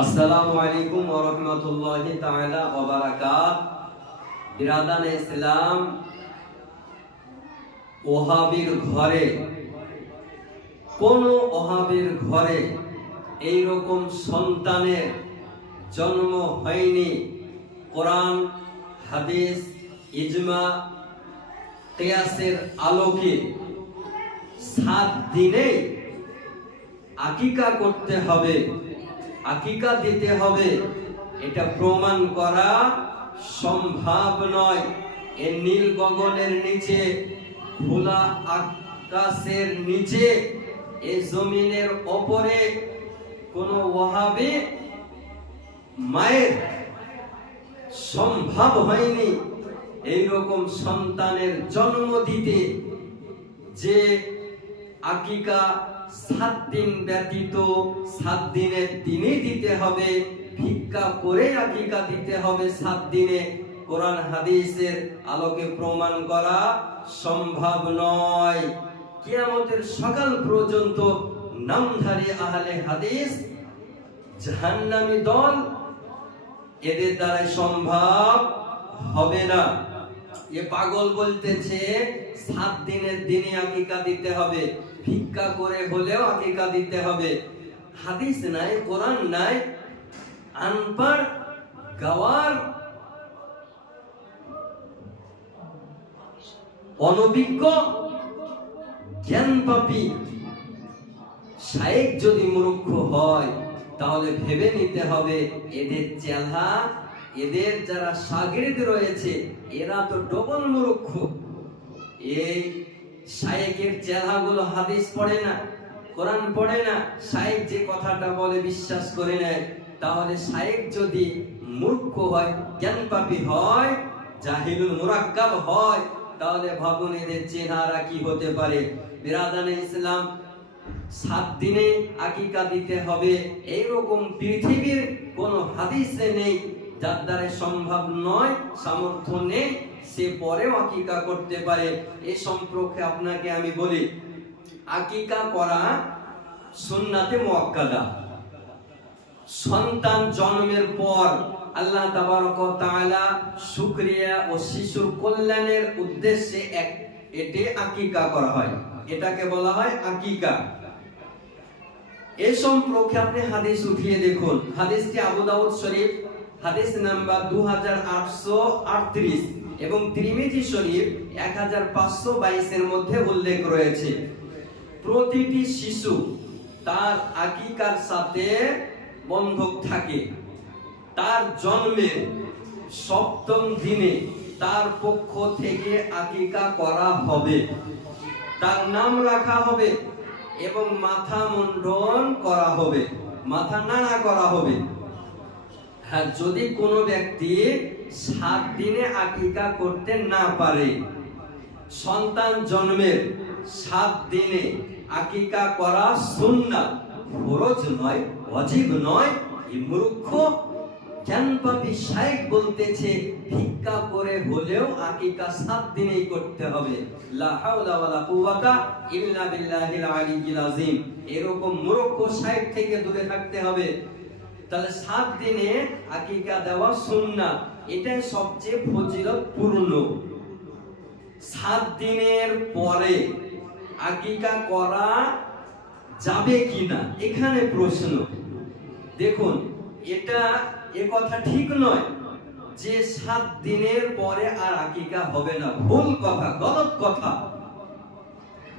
আসসালামু আলাইকুম ওয়া রাহমাতুল্লাহি তাআলা ওয়া বারাকাত। বিরাদান ইসলাম, ওহাবীর ঘরে, কোন ওহাবীর ঘরে এই রকম সন্তানের জন্ম হয়নি। কোরআন, হাদিস, ইজমা, কিয়াসের আলোকে 7 দিনে আকিকা করতে হবে, আকিকা দিতে হবে, এটা প্রমাণ করা সম্ভব নয়। এ নীল গগনের নিচে, খোলা আকাশের নিচে, এই জমিনের ওপরে কোন ওয়াহাবী মায়ের সম্ভব হয়নি এইরকম সন্তানের জন্ম দিতে, যে আকিকা 7 দিন ব্যতীত 7 দিনের দিনে দিতে হবে, ভিক্ষা করে আকিকা দিতে হবে 7 দিনে। কোরআন হাদিসের আলোকে প্রমাণ করা সম্ভব নয়। কিয়ামতের সকাল পর্যন্ত নামধারী আহলে হাদিস জাহান্নামী দল, এদের দ্বারা সম্ভব হবে না। এ পাগল বলতেছে 7 দিনের দিনে আকিকা দিতে হবে, ভিক্ষা করে হলেও আকিকা দিতে হবে। হাদিস নাই, কোরআন নাই, আনপড় গাওয়ার অনভিজ্ঞ জ্ঞানপাপী শায়েখ যদি মূর্খ হয়, তাহলে ভেবে নিতে হবে এদের চেলা, এদের যারা শাগির্দ রয়েছে এরা তো ডবল মূর্খ। এই শায়েখের চেলাগুলো হাদিস পড়ে না, কোরআন পড়ে না, শায়েখ যে কথাটা বলে বিশ্বাস করে নেয়। তাহলে শায়েখ যদি মূর্খ হয়, জ্ঞানপাপী হয়, জাহিলুল মুরাক্কাব হয়, তাহলে ভাবুন এদের চেহারা কি হতে পারে। বিরাদানে ইসলাম, 7 দিনে আকিকা দিতে হবে এইরকম পৃথিবীর কোন হাদিসে নেই। যার দ্বারা সম্ভব নয়, সামর্থ্য নেই, সে পরেও আকিকা করতে পারে। এই সম্পর্কে আপনাকে আমি বলি, আকিকা করা সুন্নাতে মুআক্কাদা। সন্তান জন্মের পর আল্লাহ তাবারক ওয়া তাআলা শুকরিয়া ও শিশুর কল্যাণের উদ্দেশ্যে এটি আকিকা করা হয়, এটাকে বলা হয় আকিকা। এই সম্পর্কে আপনি হাদিস উঠিয়ে দেখুন। হাদিসটি আবু দাউদ শরীফ হাদিস নাম্বার 2838 এবং তিরমিজি শরীফ 1522 এর মধ্যে উল্লেখ রয়েছে। প্রতিটি শিশু তার আকিকার সাথে বন্ধক থাকে। তার জন্মের 7ম দিনে তার পক্ষ থেকে আকিকা করা হবে, তার নাম রাখা হবে এবং মাথা মুন্ডন করা হবে, মাথা নাড়া করা হবে। হ্যাঁ, যদি কোনো ব্যক্তি 7 দিনে আকিকা করতে না পারে, সন্তান জন্মের 7 দিনে আকিকা করা সুন্নাত, ফরজ নয়, ওয়াজিব নয়। এই মূর্খ জ্ঞানপাপী শায়েখ বলতেছে ভিক্ষা করে হলেও আকিকা 7 দিনেই করতে হবে। লা হাওলা ওয়ালা কুওয়াতা ইল্লা বিল্লাহিল আলিয়্যিল আযীম। এরকম মূর্খ শায়েখ থেকে দূরে থাকতে হবে। তাহলে 7 দিনে আকিকা দেওয়া সুন্নাত, এটা সবচেয়ে ফজিলতপূর্ণ। 7 দিনের পরে আকিকা করা যাবে কিনা, এখানে প্রশ্ন। দেখুন, এটা এ কথা ঠিক নয় যে 7 দিনের পরে আর আকিকা হবে না, ভুল কথা, গলত কথা।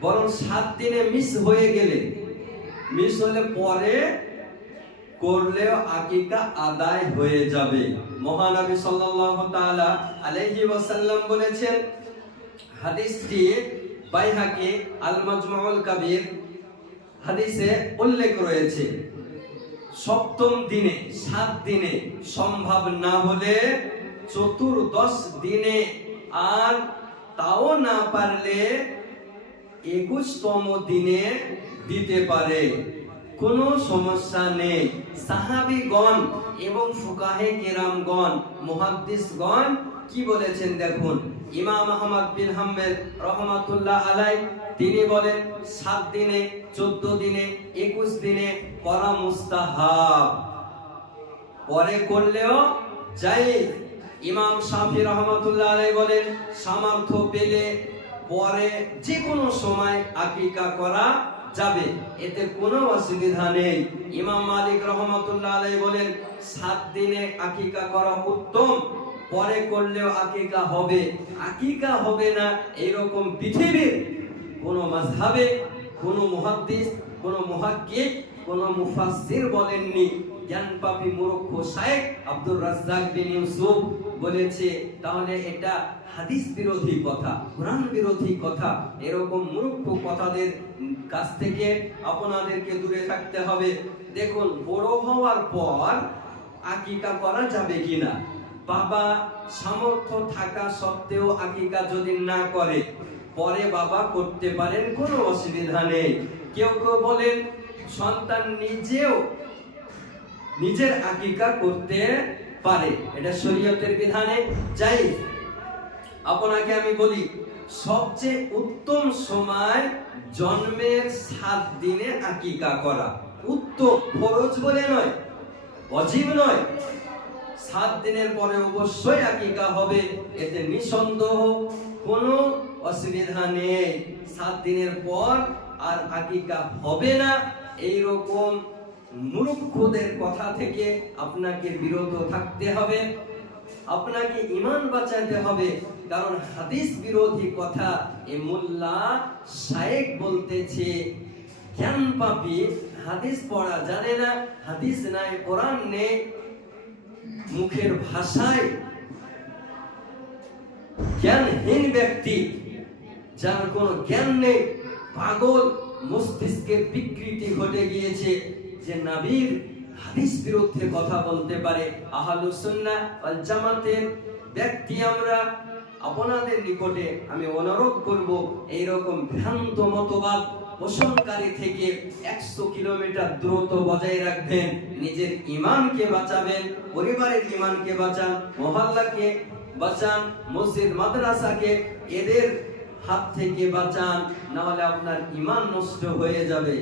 বরং 7 দিনে মিস হয়ে গেলে, মিস হলে পরে করলেও আকিকা আদায় হয়ে যাবে। মহানবী সাল্লাল্লাহু তাআলা আলাইহি ওয়াসাল্লাম বলেছেন, হাদিসটি বাইহাকি আল মাজমুউল কবির হাদিসে উল্লেখ রয়েছে, 7ম দিনে, 7 দিনে সম্ভব না হলে চতুর্দশ দিনে, আর তাও না পারলে 21তম দিনে দিতে পারে, কোনো সমস্যা নেই। সাহাবীগণ এবং ফুকাহে কেরামগণ, মুহাদ্দিসগণ কি বলেছেন দেখুন। ইমাম আহমদ বিন হাম্বল রাহমাতুল্লাহ আলাইহি তিনি বলেন 7 দিনে, 14 দিনে, 21 দিনে করা মুস্তাহাব। পরে করলেও জায়েজ। ইমাম শাফি রহমাতুল্লাহ আলাইহি বলেন সামর্থ্য পেলে পরে যে কোনো সময় আকিকা করা যাবে, এতে কোনো অসুবিধা নেই। ইমাম মালিক রহমাতুল্লাহ আলাইহি বলেন 7 দিনে আকিকা করা উত্তম, পরে করলেও আকিকা হবে। আকিকা হবে না এরকম পৃথিবীর কোন মাযহাবে, কোন মুহাদ্দিস, কোন মুহাক্কিক, কোন মুফাসসির বলেননি। জ্ঞানপাপী মূর্খ শাইখ আব্দুর রাজ্জাক বিন ইউসুফ বলেছে, তাহলে এটা হাদিস বিরোধী কথা, কোরআন বিরোধী কথা। এরকম মূর্খ কথাদের কাছ থেকে আপনাদেরকে দূরে থাকতে হবে। দেখুন, বড় হওয়ার পর আকিকা করা যাবে কিনা, বাবা সামর্থ্য থাকা সত্ত্বেও আকিকা যদি না করে পরে বাবা করতে পারেন, কোনো অসুবিধা নেই। কেউ কেউ বলেন সন্তান নিজেও নিজের আকিকা করতে পারে, এটা শরীয়তের বিধানে জায়েজ। আপনাকে আমি বলি, সবচেয়ে উত্তম সময় জন্মের 7 দিনে আকিকা করা উত্তম, ফরজ বলে নয়, ওয়াজিব নয়। 7 দিনের পরে অবশ্যই আকিকা হবে, এতে নিঃসন্দেহ কোনো অসুবিধা নেই। 7 দিনের পর আর আকিকা হবে না, এইরকম মূর্খদের কথা থেকে আপনাকে বিরত থাকতে হবে, আপনাকে ঈমান বাঁচাতে হবে। কারণ হাদিস বিরোধী কথা এ মোল্লা শায়েখ বলতেছে, জ্ঞানপাপী, হাদিস পড়া জানে না, হাদিস নাই, কোরআন নেই, মুখের ভাষায় জ্ঞানহীন ব্যক্তি, যার কোনো জ্ঞান নেই, পাগল, মস্তিষ্কের বিকৃতি ঘটে গিয়েছে, যে নবীর হাদিস বিরুদ্ধে কথা বলতে পারে। আহলুস সুন্নাহ ওয়াল জামাতের ব্যক্তি আমরা, আপনাদের নিকটে আমি অনুরোধ করব, এইরকম ভ্রান্ত মতবাদ পোষণকারী থেকে 100 কিলোমিটার দূরত্ব বজায় রাখবেন। নিজের ঈমানকে বাঁচাবেন, পরিবারের ঈমানকে বাঁচান, মহল্লাকে বাঁচান, মসজিদ মাদ্রাসাকে এদের হাত থেকে বাঁচান, না হলে আপনার ঈমান নষ্ট হয়ে যাবে।